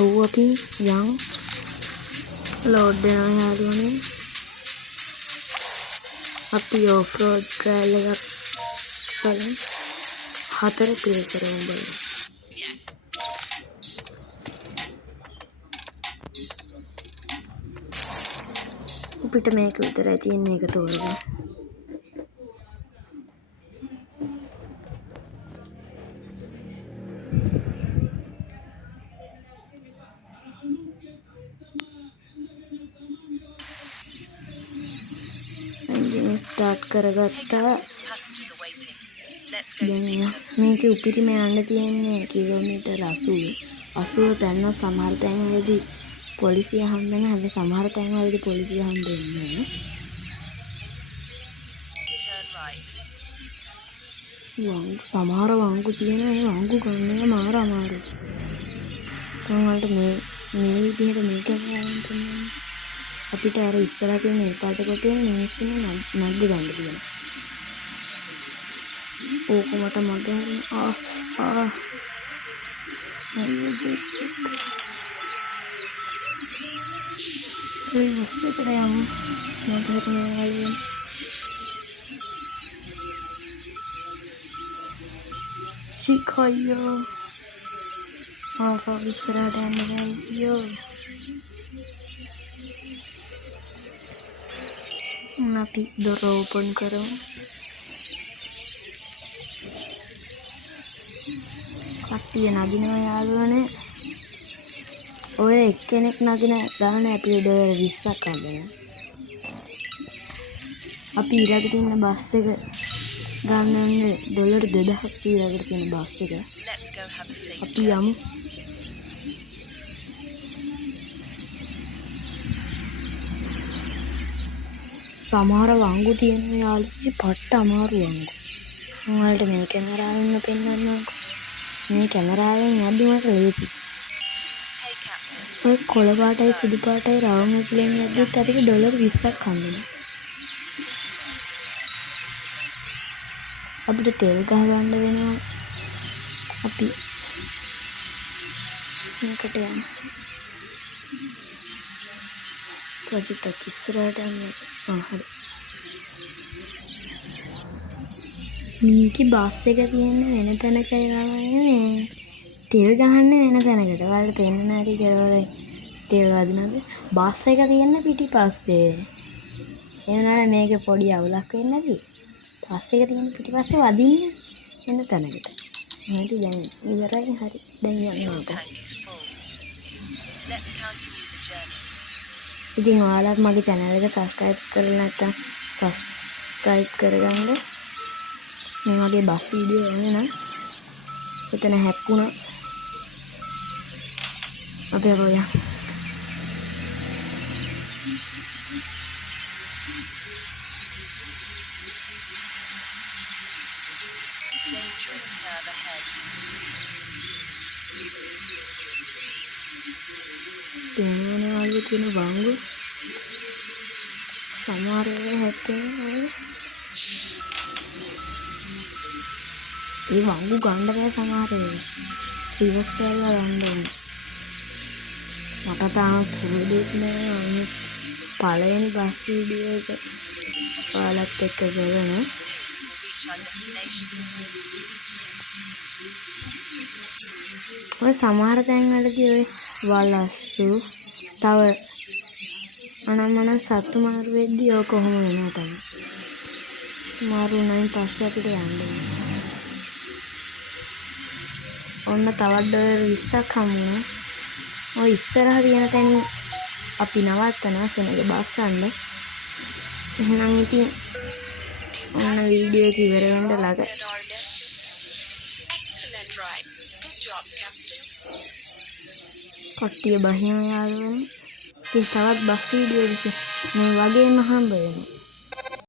ඔව් අපි යන් ලෝඩ් වෙනවා යාළුවනේ. අපි ඔෆ් රෝඩ් ට්‍රයල් එකක් බලමු. 4 ප්ලේ කරමු බලමු. අපිට මේක විතරයි තියෙන්නේ, ඒක තෝරගන්න. එන්ජින් ස්ටාර්ට් කරගත්තා. දැන් මේකේ උපරිම යන්න තියෙන්නේ කිලෝමීටර් 80 පැන්න. සමහර තැන්වලදී පොලිසිය හම්බෙන, හැබැයි සමහර තැන්වලදී පොලිසිය හම්බෙන්නේ නැහැ. සමහර වංගු තියෙනවා, ඒ වංගු ගන්න එක මාර අමාරුයි. කොහොමද මේ විදිහට මේක කරන්නේ? අපිට අර ඉස්සරහ තියෙන එල්පාට කොටේ මිනිස්සුන් නග්ග ගන්න තියෙනවා. ඕකමට මගේ ඒ වස්සකට යමු. මොකද මේ Chicayo. Apa bisa ada yo? Napi door open karo. කට්ටිය නගිනවා යාළුවනේ. ඔය එක්කෙනෙක් නගින ගාන අපිට ඩොලර් 20ක් හම්බෙනවා. අපි ඊළඟට ඉන්න බස් එක ගන්න ඩොලර් 2000ක් ඊළඟට තියෙන බස් එක. අපි යමු. සමහර වංගු තියෙන යාළුවනේ පට්ට අමාරු වංගු. ඔයාලට මේ කැමරාවෙන් පෙන්නන්නම්. මේ කැමරාවෙන් යද්දි මට ලේසි. ඔය කොළ පාටයි සුදු පාටයි රවුම් එකෙන් යද්දිත් අපිට ඩොලර් 20ක් හම්බෙනවා. අපිට තෙල් ගහ ගන්න වෙනවා. අපි මේකට යන්න. ප්‍රොජෙක්ට් ඉස්සරහට යන්න. හරි. මේකේ බස් එක තියෙන්නේ වෙන තැනක නේ. තෙල් ගහන්නේ වෙන තැනකට. ඔයාලට පේන්න නැති කරවල තෙල් වදිනවද? බස් එක තියෙන්නේ පිටිපස්සේ. ඒ වුණාට මේකේ පොඩි අවුලක් වෙන්නේ නැති. බස් එක තියෙන පිටිපස්සේ වදින්න වෙන තැනකට. හරි දැන් ඉවරයි. හරි. දැන් යනවා. ඉතින් ඔයාලත් මගේ channel එක subscribe කරලා නැත්නම් subscribe කරගන්න. මේ වගේ බස් වීඩියෝ එන්නේ නම් එතන හැප්පුණා. අපි ආවා. Dangerous curve ahead. Tengoknya lagi kena bangku. Sama rela happy. Ini bangku ganda kayak sama rela. Reverse kerala ganda. Mata tahu kulit nih. Pala ini pasti dia ke pala tek kerala nih. ඔය සමහර තැන්වලදී ඔය වලස්සු තව අනම්මන සත්තු මාරු වෙද්දී ඔය කොහොම වෙනවා තමයි. මාරු වුණායින් පස්සේ අපිට යන්න ඕනේ. ඔන්න තවත් ඩොලර් 20ක් හම්බුණා. ඔය ඉස්සරහ තියෙන තැනින් අපි නවත්තනවා සෙනග බස්සන්න. එහෙනම් ඉතින් ඔන්න වීඩියෝ එක ඉවර වෙන්න ළඟ. කට්ටිය බහිනවා යාළුවනේ. ඉතින් තවත් බස් වීඩියෝ එක මේ වගේම හම්බ වෙනවා.